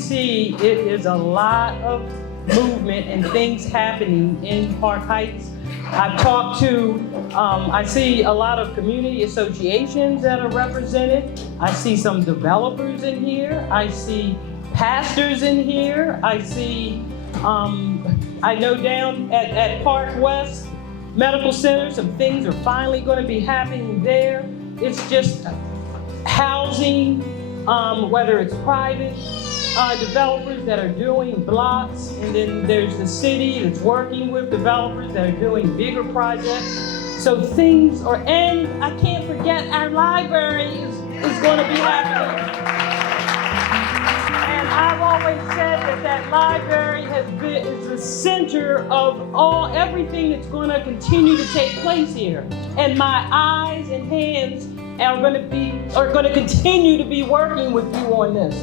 see, it is a lot of movement and things happening in Park Heights. I've talked to, I see a lot of community associations that are represented. I see some developers in here. I see pastors in here. I see, I know down at Park West Medical Center, some things are finally going to be happening there. It's just housing, whether it's private developers that are doing blocks, and then there's the city that's working with developers that are doing bigger projects. So things are, and I can't forget our library is going to be happening. And I've always said that library is the center of everything that's going to continue to take place here. And my eyes and hands are going to continue to be working with you on this.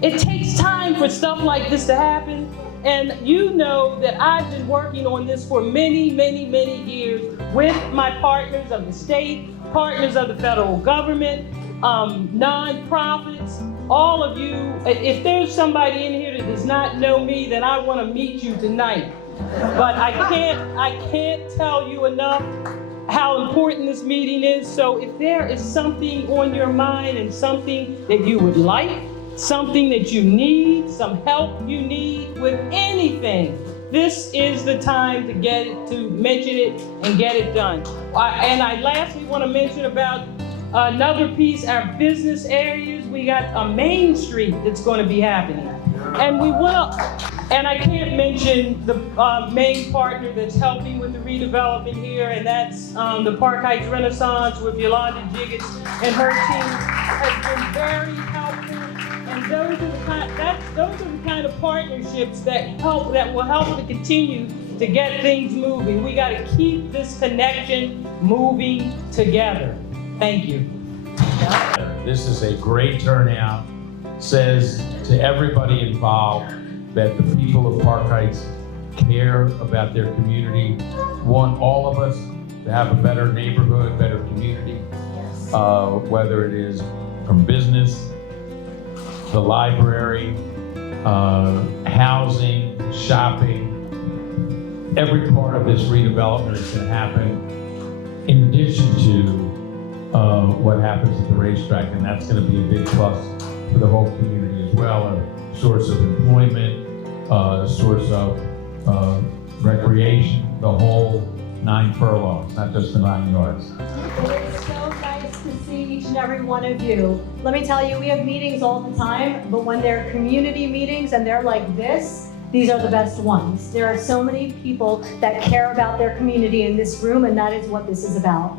It takes time for stuff like this to happen. And you know that I've been working on this for many, many, many years with my partners of the state, partners of the federal government, nonprofits, all of you. If there's somebody in here that does not know me, then I want to meet you tonight. But I can't tell you enough how important this meeting is. So if there is something on your mind and something that you would like, something that you need, some help you need with anything, this is the time to mention it and get it done. And I lastly want to mention about another piece, our business areas. We got a Main Street that's going to be happening. And I can't mention the main partner that's helping with the redevelopment here, and that's the Park Heights Renaissance with Yolanda Jiggets and her team has been very helpful. And those are the kind of partnerships that will help to continue to get things moving. We got to keep this connection moving together. Thank you. This is a great turnout. Says to everybody involved that the people of Park Heights care about their community, want all of us to have a better neighborhood, better community, whether it is from business, the library, housing, shopping. Every part of this redevelopment is going to happen in addition to what happens at the racetrack, and that's going to be a big plus for the whole community as well, a source of employment, a source of recreation, the whole 9 furlongs, not just the 9 yards. It's so nice to see each and every one of you. Let me tell you, we have meetings all the time, but when they're community meetings and they're like this, these are the best ones. There are so many people that care about their community in this room, and that is what this is about.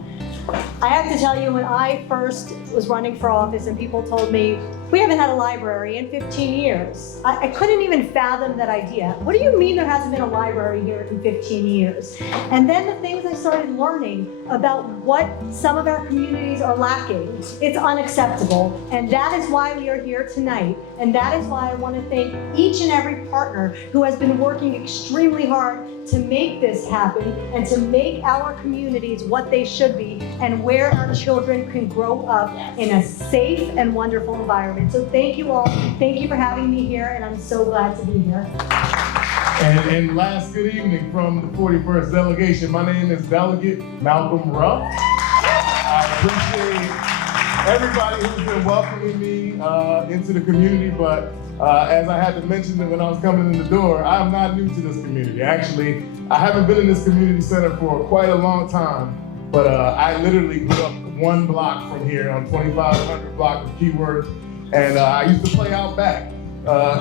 I have to tell you, when I first was running for office and people told me, we haven't had a library in 15 years. I couldn't even fathom that idea. What do you mean there hasn't been a library here in 15 years? And then the things I started learning about what some of our communities are lacking, it's unacceptable. And that is why we are here tonight. And that is why I want to thank each and every partner who has been working extremely hard to make this happen and to make our communities what they should be and where our children can grow up in a safe and wonderful environment. So thank you all. Thank you for having me here, and I'm so glad to be here. And last good evening from the 41st delegation. My name is Delegate Malcolm Ruff. I appreciate everybody who's been welcoming me into the community, but as I had to mention that when I was coming in the door, I am not new to this community. Actually, I haven't been in this community center for quite a long time, but I literally grew up 1 block from here on 2500 block of Keyword, and I used to play out back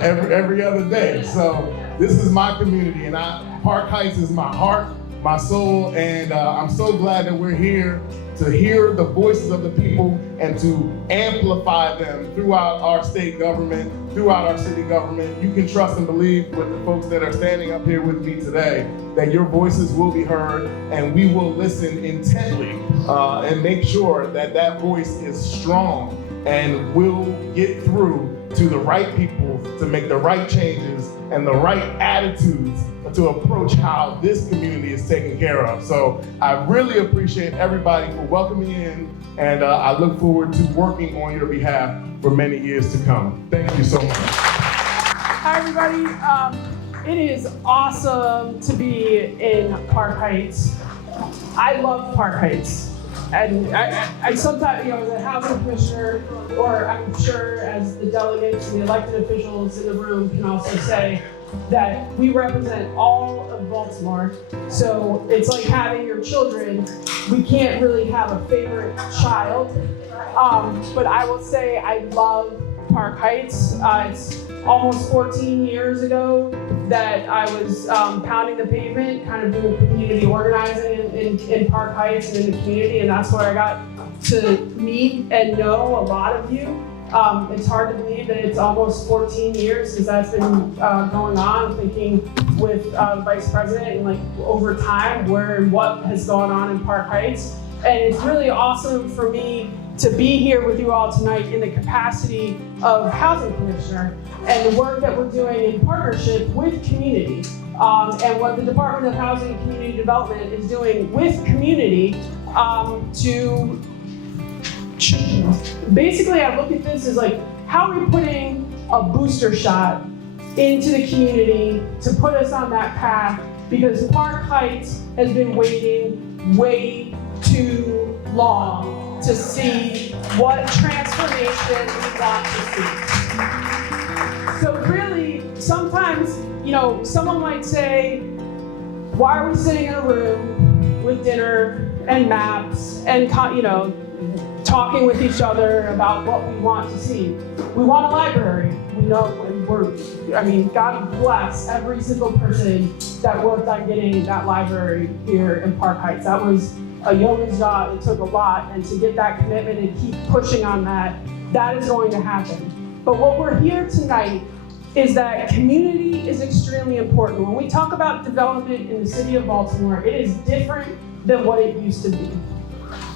every other day. So this is my community, and Park Heights is my heart, my soul, and I'm so glad that we're here to hear the voices of the people and to amplify them throughout our state government, throughout our city government. You can trust and believe with the folks that are standing up here with me today that your voices will be heard, and we will listen intently and make sure that that voice is strong and will get through to the right people to make the right changes and the right attitudes to approach how this community is taken care of. So I really appreciate everybody for welcoming me in, and I look forward to working on your behalf for many years to come. Thank you so much. Hi, everybody. It is awesome to be in Park Heights. I love Park Heights. And I sometimes, as a housing commissioner, or I'm sure as the delegates and the elected officials in the room can also say, that we represent all of Baltimore. So it's like having your children. We can't really have a favorite child. But I will say I love Park Heights. It's almost 14 years ago that I was pounding the pavement, kind of doing community organizing in Park Heights and in the community, and that's where I got to meet and know a lot of you. It's hard to believe that it's almost 14 years since that's been going on. I'm thinking with Vice President and like over time where and what has gone on in Park Heights. And it's really awesome for me to be here with you all tonight in the capacity of Housing Commissioner and the work that we're doing in partnership with community and what the Department of Housing and Community Development is doing with community to basically, I look at this as like, how are we putting a booster shot into the community to put us on that path? Because Park Heights has been waiting way too long to see what transformation we want to see. So really, sometimes, someone might say, why are we sitting in a room with dinner and maps and, talking with each other about what we want to see? We want a library. We know, God bless every single person that worked on getting that library here in Park Heights. That was a yeoman's job. It took a lot, and to get that commitment and keep pushing on that is going to happen. But what we're here tonight is that community is extremely important. When we talk about development in the city of Baltimore, it is different than what it used to be.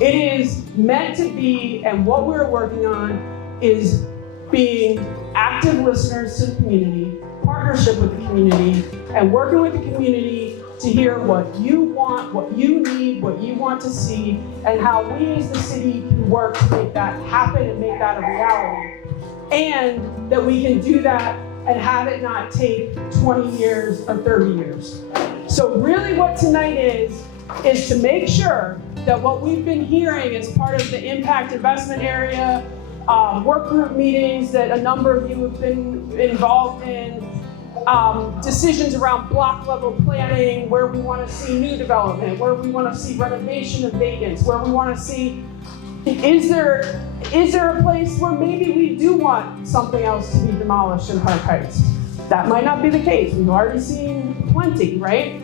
It is meant to be, and what we're working on is being active listeners to the community, partnership with the community, and working with the community to hear what you want, what you need, what you want to see, and how we as the city can work to make that happen and make that a reality. And that we can do that and have it not take 20 years or 30 years. So really what tonight is to make sure that what we've been hearing as part of the impact investment area, work group meetings that a number of you have been involved in, decisions around block level planning, where we want to see new development, where we want to see renovation of vacants, where we want to see, is there a place where maybe we do want something else to be demolished in Park Heights? That might not be the case. We've already seen plenty, right?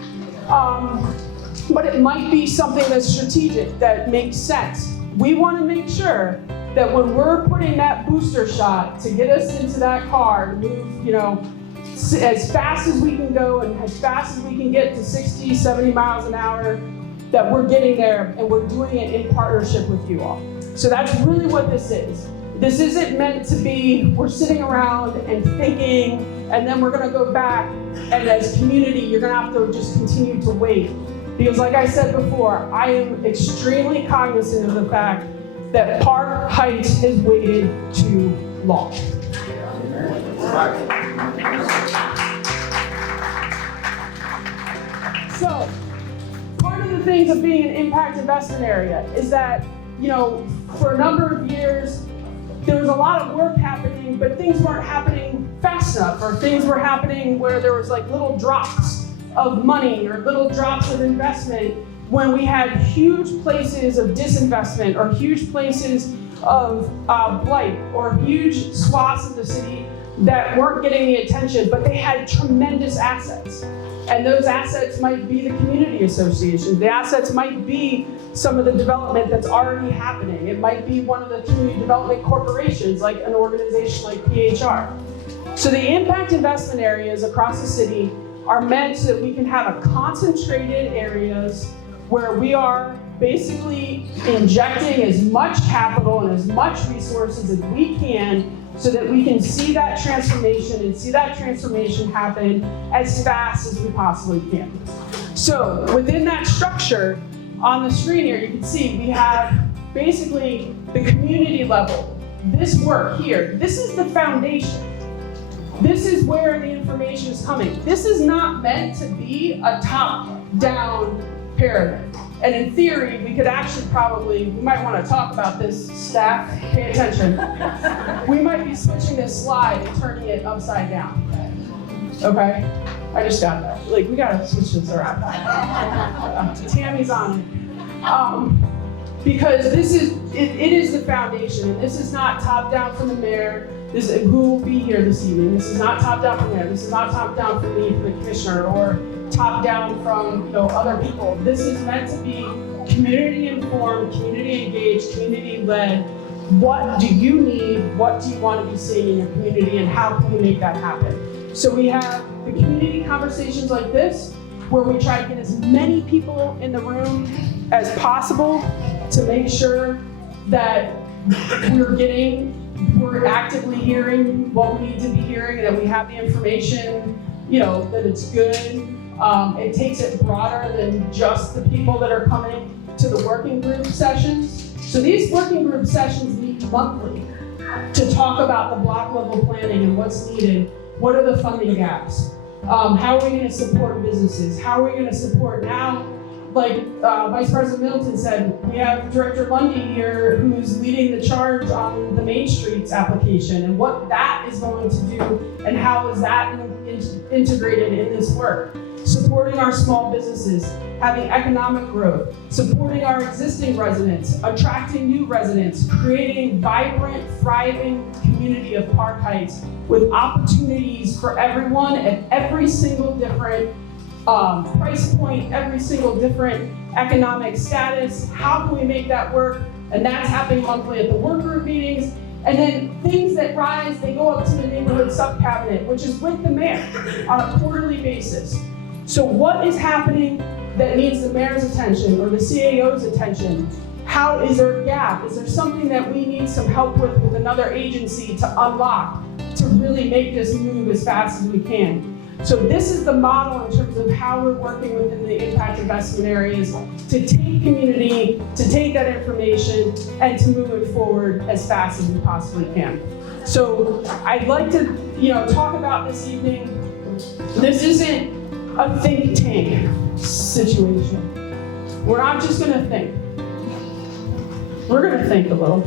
But it might be something that's strategic, that makes sense. We want to make sure that when we're putting that booster shot to get us into that car, to move, as fast as we can go and as fast as we can get to 60, 70 miles an hour, that we're getting there and we're doing it in partnership with you all. So that's really what this is. This isn't meant to be, we're sitting around and thinking, and then we're gonna go back, and as community, you're gonna have to just continue to wait. Because like I said before, I am extremely cognizant of the fact that Park Heights has waited too long. So, part of the things of being an impact investment area is that, for a number of years, there was a lot of work happening, but things weren't happening fast enough, or things were happening where there was like little drops of money or little drops of investment when we had huge places of disinvestment or huge places of blight or huge swaths of the city that weren't getting the attention, but they had tremendous assets. And those assets might be the community associations. The assets might be some of the development that's already happening. It might be one of the community development corporations, like an organization like PHR. So the impact investment areas across the city are meant so that we can have a concentrated areas where we are basically injecting as much capital and as much resources as we can so that we can see that transformation and see that transformation happen as fast as we possibly can. So within that structure, on the screen here, you can see we have basically the community level. This work here, this is the foundation. This is where the information is coming. This is not meant to be a top-down pyramid. And in theory, we could actually we might want to talk about this, staff, pay attention. We might be switching this slide and turning it upside down. Okay? I just got that. Like, we gotta switch this around. Tammy's on it. Because this is, it is the foundation, and this is not top-down from the mayor. This is who will be here this evening. This is not top-down from the mayor. This is not top-down from me, from the commissioner, or top-down from other people. This is meant to be community-informed, community-engaged, community-led. What do you need? What do you want to be seeing in your community, and how can we make that happen? So we have the community conversations like this, where we try to get as many people in the room as possible to make sure that we're actively hearing what we need to be hearing, and that we have the information, that it's good. It takes it broader than just the people that are coming to the working group sessions. So these working group sessions meet monthly to talk about the block level planning and what's needed. What are the funding gaps? How are we going to support businesses? How are we going to support now? Like Vice President Middleton said, we have Director Lundy here who's leading the charge on the Main Streets application and what that is going to do and how is that integrated in this work. Supporting our small businesses, having economic growth, supporting our existing residents, attracting new residents, creating a vibrant, thriving community of Park Heights with opportunities for everyone at every single different price point, every single different economic status. How can we make that work? And that's happening monthly at the work group meetings. And then things that rise, they go up to the neighborhood sub-cabinet, which is with the mayor on a quarterly basis. So what is happening that needs the mayor's attention or the CAO's attention? How is there a gap? Is there something that we need some help with another agency to unlock to really make this move as fast as we can? So this is the model in terms of how we're working within the impact investment areas to take community, to take that information, and to move it forward as fast as we possibly can. So I'd like to, talk about this evening. This isn't a think tank situation. We're not just gonna think. We're gonna think a little.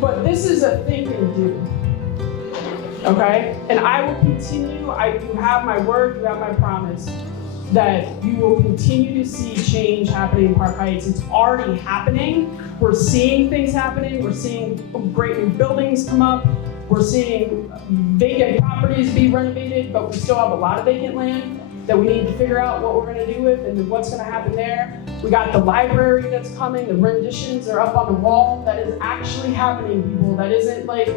But this is a think and do. Okay? And I will continue, you have my word, you have my promise, that you will continue to see change happening in Park Heights. It's already happening. We're seeing things happening. We're seeing great new buildings come up. We're seeing vacant properties be renovated, but we still have a lot of vacant land that we need to figure out what we're gonna do with and what's gonna happen there. We got the library that's coming, the renditions are up on the wall. That is actually happening, people. That isn't like,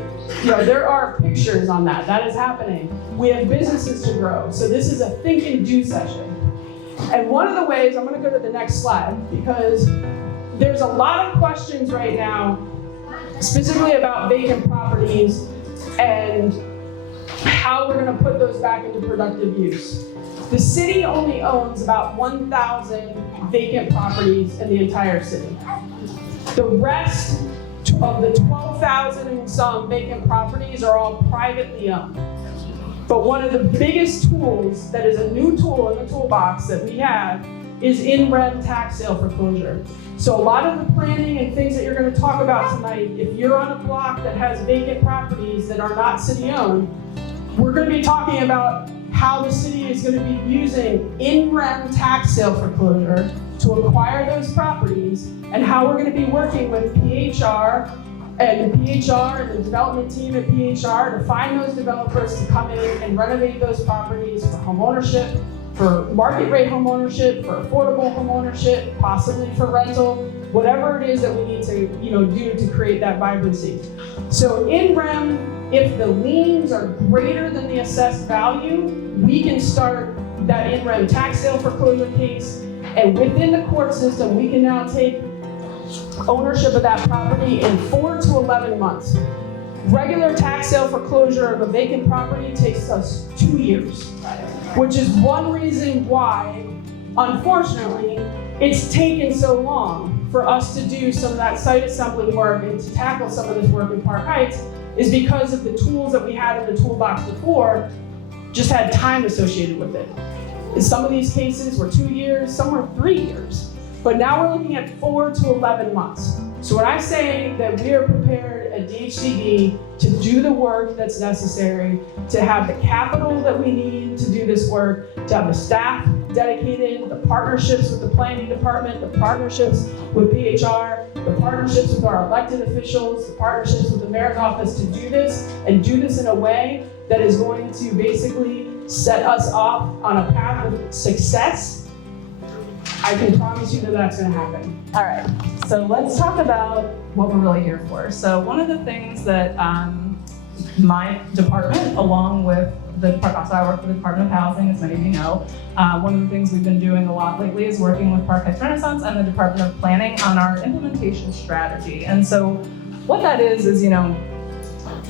there are pictures on that. That is happening. We have businesses to grow. So this is a think and do session. And one of the ways, I'm gonna go to the next slide, because there's a lot of questions right now, specifically about vacant properties and how we're gonna put those back into productive use. The city only owns about 1,000 vacant properties in the entire city. The rest of the 12,000 and some vacant properties are all privately owned. But one of the biggest tools, that is a new tool in the toolbox that we have, is in-rem tax sale foreclosure. So a lot of the planning and things that you're going to talk about tonight, if you're on a block that has vacant properties that are not city-owned, we're going to be talking about how the city is going to be using in-rem tax sale foreclosure to acquire those properties, and how we're going to be working with PHR and the development team at PHR to find those developers to come in and renovate those properties for homeownership, for market rate homeownership, for affordable homeownership, possibly for rental, whatever it is that we need to do to create that vibrancy. So in REM, if the liens are greater than the assessed value, we can start that in REM tax sale foreclosure case, and within the court system, we can now take ownership of that property in 4 to 11 months. Regular tax sale foreclosure of a vacant property takes us 2 years, which is one reason why, unfortunately, it's taken so long for us to do some of that site assembly work and to tackle some of this work in Park Heights, is because of the tools that we had in the toolbox before just had time associated with it. In some of these cases were 2 years, some were 3 years. But now we're looking at 4 to 11 months. So when I say that we are prepared at DHCD to do the work that's necessary, to have the capital that we need to do this work, to have the staff dedicated, the partnerships with the planning department, the partnerships with PHR, the partnerships with our elected officials, the partnerships with the mayor's office to do this, and do this in a way that is going to basically set us off on a path of success, I can promise you that that's gonna happen. All right, so let's talk about what we're really here for. So one of the things that my department, along with the department, so I work for the Department of Housing, as many of you know, one of the things we've been doing a lot lately is working with Park Heights Renaissance and the Department of Planning on our implementation strategy. And so what that is,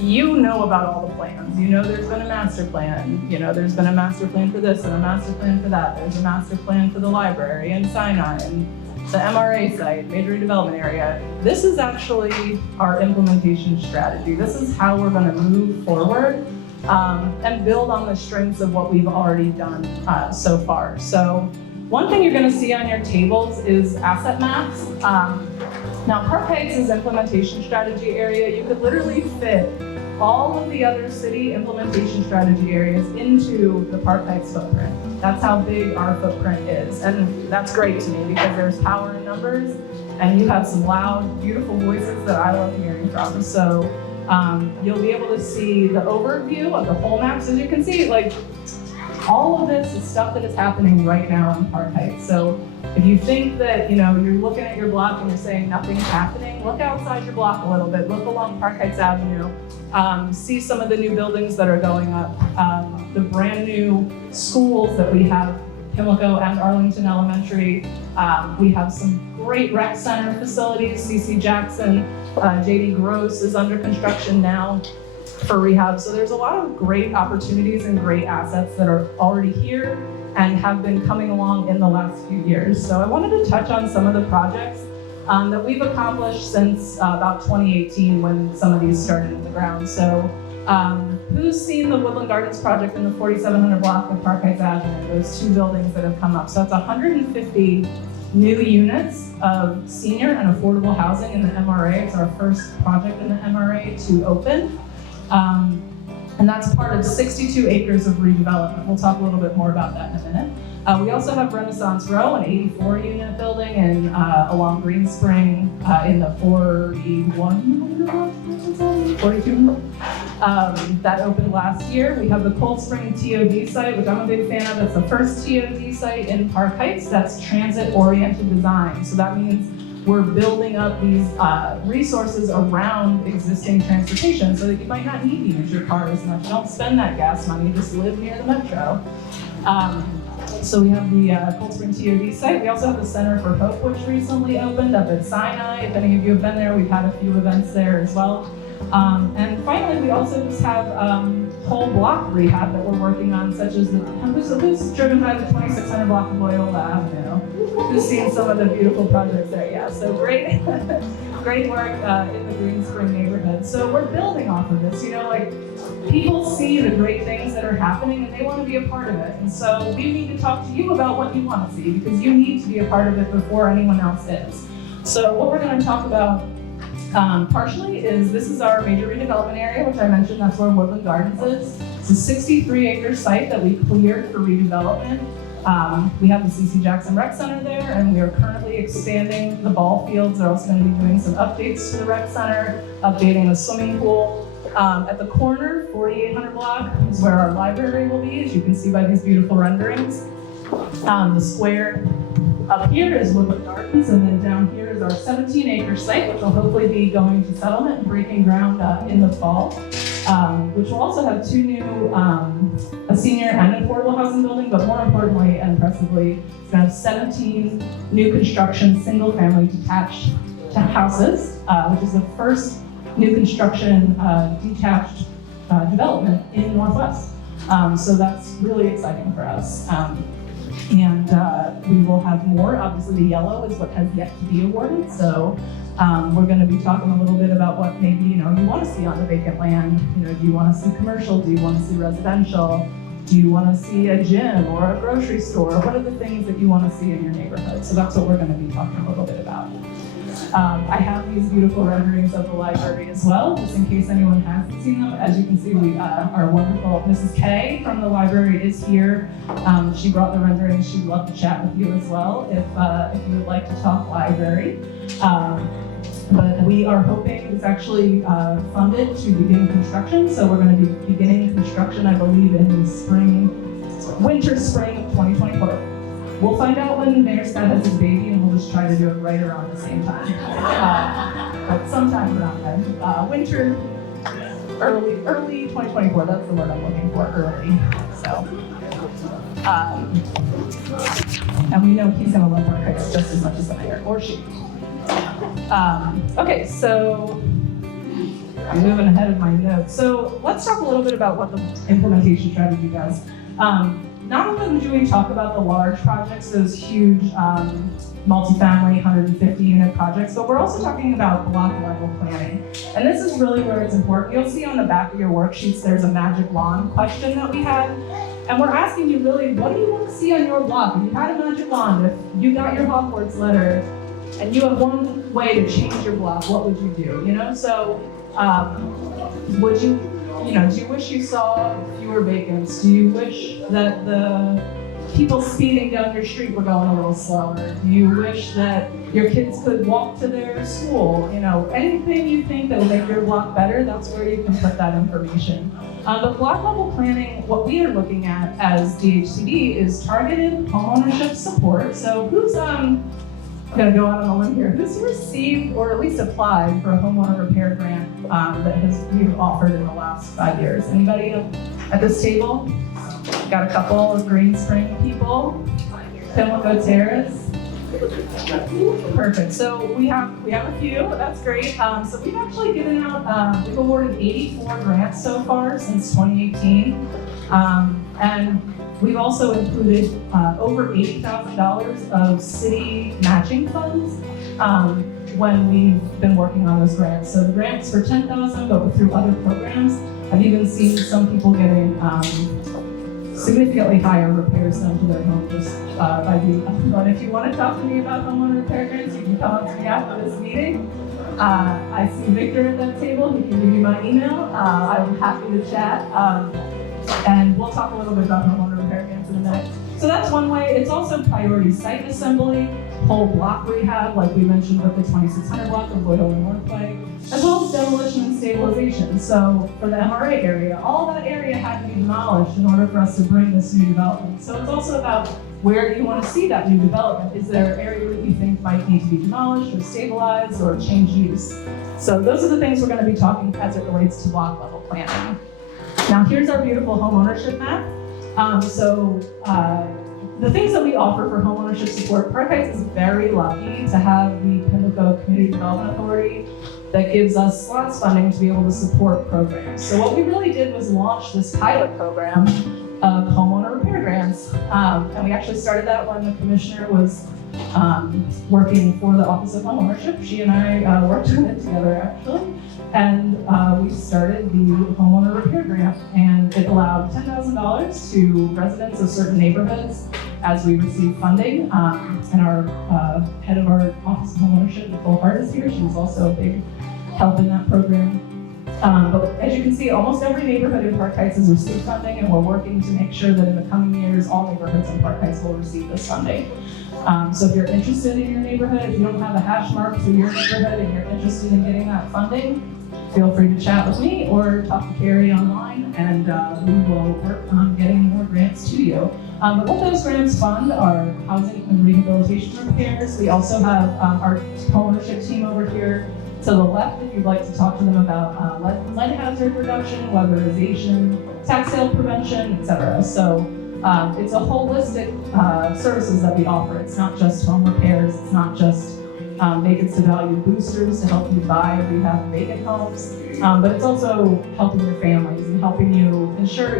you know about all the plans. You know there's been a master plan. You know there's been a master plan for this and a master plan for that. There's a master plan for the library and Sinai and the MRA site, major redevelopment area. This is actually our implementation strategy. This is how we're going to move forward and build on the strengths of what we've already done so far. So one thing you're going to see on your tables is asset maps. Now, Park Heights' implementation strategy area, you could literally fit all of the other city implementation strategy areas into the Park Heights footprint. That's how big our footprint is. And that's great to me because there's power in numbers and you have some loud, beautiful voices that I love hearing from. So you'll be able to see the overview of the whole map. So as you can see, like, all of this is stuff that is happening right now in Park Heights. So if you think that, you're looking at your block and you're saying nothing's happening, look outside your block a little bit, look along Park Heights Avenue, see some of the new buildings that are going up, the brand new schools that we have, Pimlico and Arlington Elementary. We have some great rec center facilities, CC Jackson, JD Gross is under construction now for rehab. So there's a lot of great opportunities and great assets that are already here and have been coming along in the last few years. So I wanted to touch on some of the projects that we've accomplished since about 2018 when some of these started in the ground. So who's seen the Woodland Gardens project in the 4700 block of Park Heights Avenue, those 2 buildings that have come up? So it's 150 new units of senior and affordable housing in the MRA. It's our first project in the MRA to open. And that's part of 62 acres of redevelopment. We'll talk a little bit more about that in a minute. We also have Renaissance Row, an 84-unit building along Green Spring in the 42 that opened last year. We have the Cold Spring TOD site, which I'm a big fan of. It's the first TOD site in Park Heights that's transit-oriented design. So that means we're building up these resources around existing transportation so that you might not need to use your car as much. Don't spend that gas money, just live near the metro. So we have the Cold Spring TOD site. We also have the Center for Hope, which recently opened up at Sinai. If any of you have been there, we've had a few events there as well. And finally, we also just have whole block rehab that we're working on, such as who's driven by the 2600 block of Loyola Avenue. Who's seen some of the beautiful projects there? Yeah, so great, great work in the Green Spring neighborhood. So we're building off of this, people see the great things that are happening and they want to be a part of it. And so we need to talk to you about what you want to see because you need to be a part of it before anyone else is. So what we're going to talk about partially is this is our major redevelopment area, which I mentioned, that's where Woodland Gardens is. It's a 63-acre site that we cleared for redevelopment. We have the CC Jackson Rec Center there, and we are currently expanding the ball fields. They're also going to be doing some updates to the rec center, updating the swimming pool. At the corner, 4800 block, is where our library will be, as you can see by these beautiful renderings. The square up here is Woodland Gardens, and then down here is our 17-acre site, which will hopefully be going to settlement and breaking ground in the fall, which will also have 2 new, a senior and an affordable housing building, but more importantly and impressively, it's going to have 17 new construction, single-family detached houses, which is the first new construction detached development in Northwest. So that's really exciting for us. And we will have more. Obviously, the yellow is what has yet to be awarded. So we're going to be talking a little bit about what maybe you want to see on the vacant land. Do you want to see commercial? Do you want to see residential? Do you want to see a gym or a grocery store? What are the things that you want to see in your neighborhood? So that's what we're going to be talking a little bit about. I have these beautiful renderings of the library as well, just in case anyone hasn't seen them. As you can see, our wonderful Mrs. K from the library is here. She brought the renderings. She'd love to chat with you as well if you would like to talk library. But we are hoping it's actually funded to begin construction. So we're going to be beginning construction, I believe, in winter, spring of 2024. We'll find out when Mayor Scott has his baby, and we'll just try to do it right around the same time. But sometime around then. Winter, early 2024, that's the word I'm looking for, early. So, and we know he's gonna love Park Heights just as much as the mayor, or she. Okay, so I'm moving ahead of my notes. So let's talk a little bit about what the implementation strategy does. Not only do we talk about the large projects, those huge multifamily 150 unit projects, but we're also talking about block level planning. And this is really where it's important. You'll see on the back of your worksheets, there's a magic wand question that we had. And we're asking you really, what do you want to see on your block? If you had a magic wand, if you got your Hogwarts letter, and you have one way to change your block, what would you do? So would you, do you wish you saw fewer vacants? Do you wish that the people speeding down your street were going a little slower? Do you wish that your kids could walk to their school? Anything you think that will make your block better, that's where you can put that information. But block level planning, what we are looking at as DHCD is targeted homeownership support. So who's I'm gonna go out on a limb here. Who's received or at least applied for a homeowner repair grant that you've offered in the last 5 years? Anybody at this table? Got a couple of Green Spring people. Pimlico Terrace. Perfect. So we have a few. That's great. So we've actually given out. We've awarded 84 grants so far since 2018, and we've also included over $80,000 of city matching funds when we've been working on those grants. So the grants for $10,000, but through other programs, I've even seen some people getting significantly higher repairs done to their home just by being. But if you want to talk to me about homeowner repair grants, you can come up to me after this meeting. I see Victor at that table. He can give you my email. I'm happy to chat. And we'll talk a little bit about homeowner repair grants in a minute. So that's one way. It's also priority site assembly, whole block rehab, like we mentioned with the 2600 block of Loyola Northway, as well as demolition and stabilization. So for the MRA area, all that area had to be demolished in order for us to bring this new development. So it's also about where do you want to see that new development? Is there an area that you think might need to be demolished or stabilized or change use? So those are the things we're going to be talking as it relates to block level planning. Now here's our beautiful homeownership map. The things that we offer for homeownership support, Park Heights is very lucky to have the Pimlico Community Development Authority that gives us slots funding to be able to support programs. So what we really did was launch this pilot program of homeowner repair grants. And we actually started that when the commissioner was working for the Office of Homeownership. She and I worked on it together actually. And we started the homeowner repair grant, and it allowed $10,000 to residents of certain neighborhoods as we receive funding. And our head of our Office of Homeownership, Nicole Hart, is here. She was also a big help in that program. But as you can see, almost every neighborhood in Park Heights has received funding, and we're working to make sure that in the coming years, all neighborhoods in Park Heights will receive this funding. So if you're interested in your neighborhood, if you don't have a hash mark for your neighborhood and you're interested in getting that funding, feel free to chat with me or talk to Carrie online, and we will work on getting more grants to you. But what those grants fund are housing and rehabilitation repairs. We also have our homeownership team over here to the left if you'd like to talk to them about lead hazard reduction, weatherization, tax sale prevention, etc. So it's a holistic services that we offer. It's not just home repairs. It's not just vacancy value boosters to help you buy or rehab vacant homes. But it's also helping your families and helping you ensure,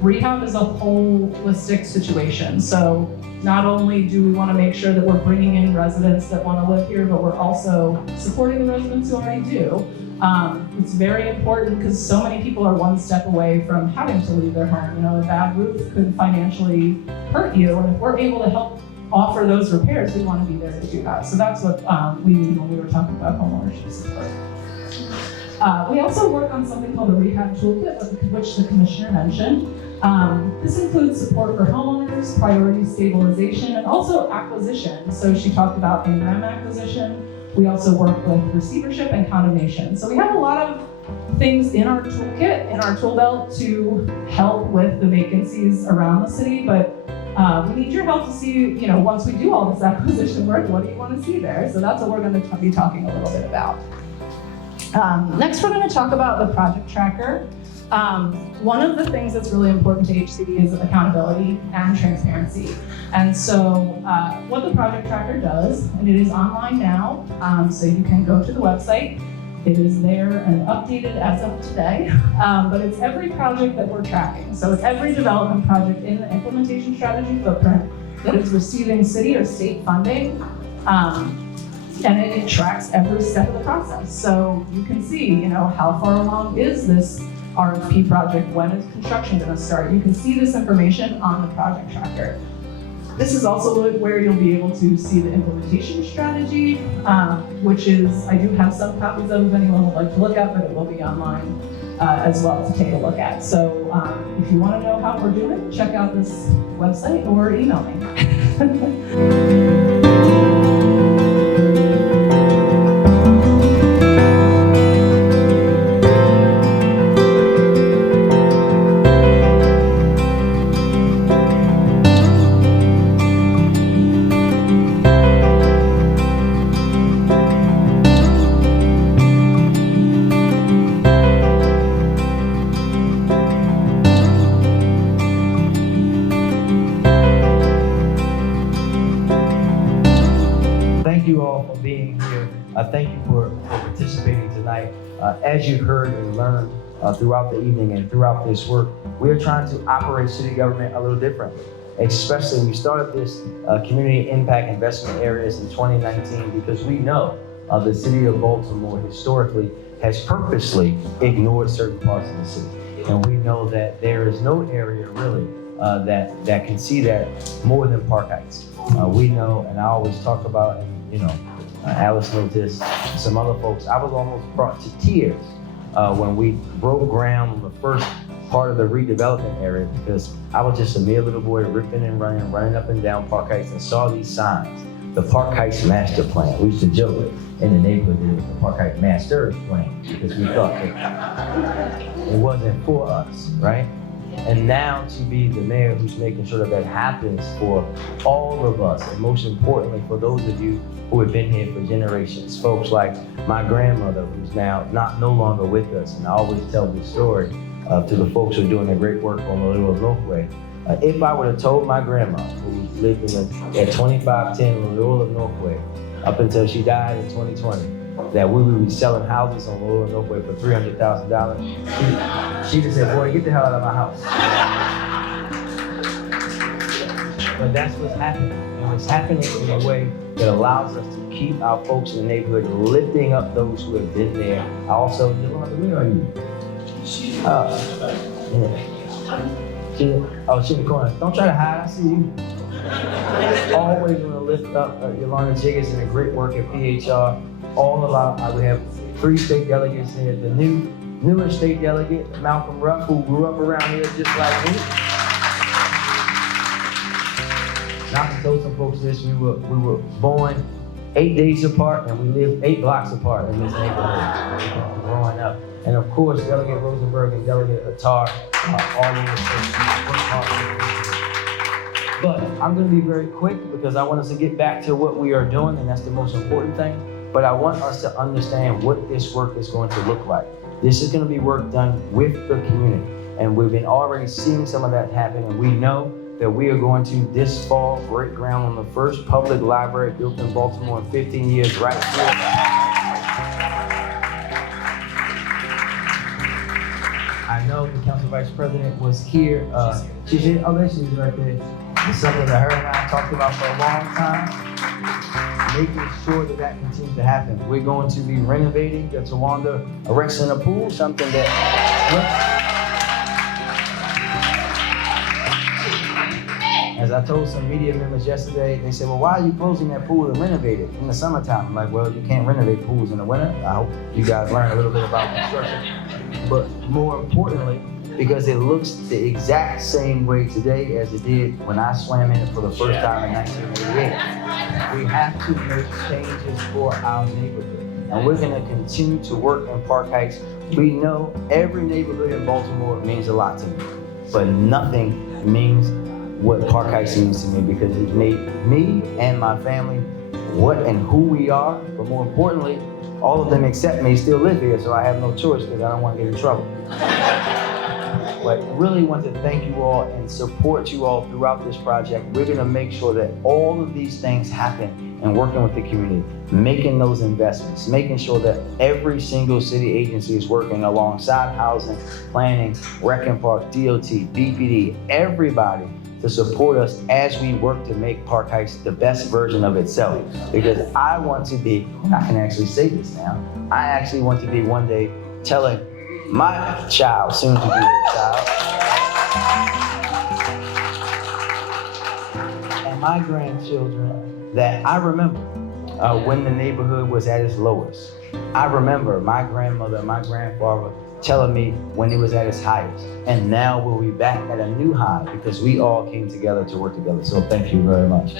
rehab is a holistic situation. So not only do we want to make sure that we're bringing in residents that want to live here, but we're also supporting the residents who already do. It's very important because so many people are one step away from having to leave their home. A bad roof could financially hurt you, and if we're able to help offer those repairs, we want to be there to do that. So that's what we mean when we were talking about homeownership support. We also work on something called a rehab toolkit, which the commissioner mentioned. This includes support for homeowners, priority stabilization, and also acquisition. So she talked about AMM acquisition. We also work with receivership and condemnation. So we have a lot of things in our toolkit, in our tool belt to help with the vacancies around the city, but we need your help to see, once we do all this acquisition work, what do you want to see there? So that's what we're going to be talking a little bit about. Next, we're going to talk about the project tracker. One of the things that's really important to HCD is accountability and transparency. And so what the project tracker does, and it is online now, so you can go to the website. It is there and updated as of today, but it's every project that we're tracking. So it's every development project in the implementation strategy footprint that is receiving city or state funding, and it tracks every step of the process. So you can see, how far along is this RFP project? When is construction going to start? You can see this information on the project tracker. This is also where you'll be able to see the implementation strategy, which is, I do have some copies of if anyone would like to look at, but it will be online as well to take a look at. So if you want to know how we're doing, check out this website or email me. Thank you for participating tonight. As you heard and learned throughout the evening and throughout this work, we are trying to operate city government a little differently. Especially, we started this community impact investment areas in 2019 because we know the city of Baltimore historically has purposely ignored certain parts of the city. And we know that there is no area really that can see that more than Park Heights. We know, and I always talk about, Alice knows this, some other folks, I was almost brought to tears when we broke ground on the first part of the redevelopment area because I was just a mere little boy ripping and running up and down Park Heights and saw these signs. The Park Heights Master Plan. We used to joke in the neighborhood that it was the Park Heights Master Plan because we thought that it wasn't for us, right? And now to be the mayor who's making sure that happens for all of us, and most importantly for those of you who have been here for generations, folks like my grandmother who's now no longer with us, and I always tell this story to the folks who are doing the great work on Loyola Northway. If I would have told my grandma, who lived at 2510 Loyola Northway, up until she died in 2020, that we would be selling houses on Loyola Northway for $300,000, she'd have said, boy, get the hell out of my house. But that's what's happening. And it's happening in a way that allows us to keep our folks in the neighborhood lifting up those who have been there. I also, Yolanda, where are you? She's in the corner. Don't try to hide, I see you. Always want to lift up Yolanda Jiggers and the great work at PHR. All of our, we have 3 state delegates here. The newest state delegate, Malcolm Ruff, who grew up around here just like me. Now I can tell some folks this, we were born 8 days apart and we lived 8 blocks apart in this neighborhood growing up. And of course, Delegate Rosenberg and Delegate Attar all over the place. But I'm gonna be very quick because I want us to get back to what we are doing, and that's the most important thing. But I want us to understand what this work is going to look like. This is gonna be work done with the community. And we've been already seeing some of that happen, and we know that we are going to this fall break ground on the first public library built in Baltimore in 15 years right here. I know the council vice president was here. She's here. Oh, there she is right there. It's something that her and I talked about for a long time, making sure that that continues to happen. We're going to be renovating the Tawanda Rec Center pool, something that, as I told some media members yesterday, they said, well, why are you closing that pool and renovate it in the summertime? I'm like, well, you can't renovate pools in the winter. I hope you guys learn a little bit about construction. But more importantly, because it looks the exact same way today as it did when I swam in it for the first time in 1988. We have to make changes for our neighborhood. And we're gonna continue to work in Park Heights. We know every neighborhood in Baltimore means a lot to me, but nothing means what Park Heights means to me, because it made me and my family what and who we are, but more importantly, all of them except me still live here, so I have no choice because I don't want to get in trouble. But really want to thank you all and support you all throughout this project. We're gonna make sure that all of these things happen and working with the community, making those investments, making sure that every single city agency is working alongside housing, planning, rec and park, DOT, BPD, everybody to support us as we work to make Park Heights the best version of itself. Because I want to be, I can actually say this now, I actually want to be one day telling my child, soon to be a child, and my grandchildren that I remember when the neighborhood was at its lowest. I remember my grandmother, my grandfather telling me when it was at its highest. And now we'll be back at a new high because we all came together to work together. So thank you very much.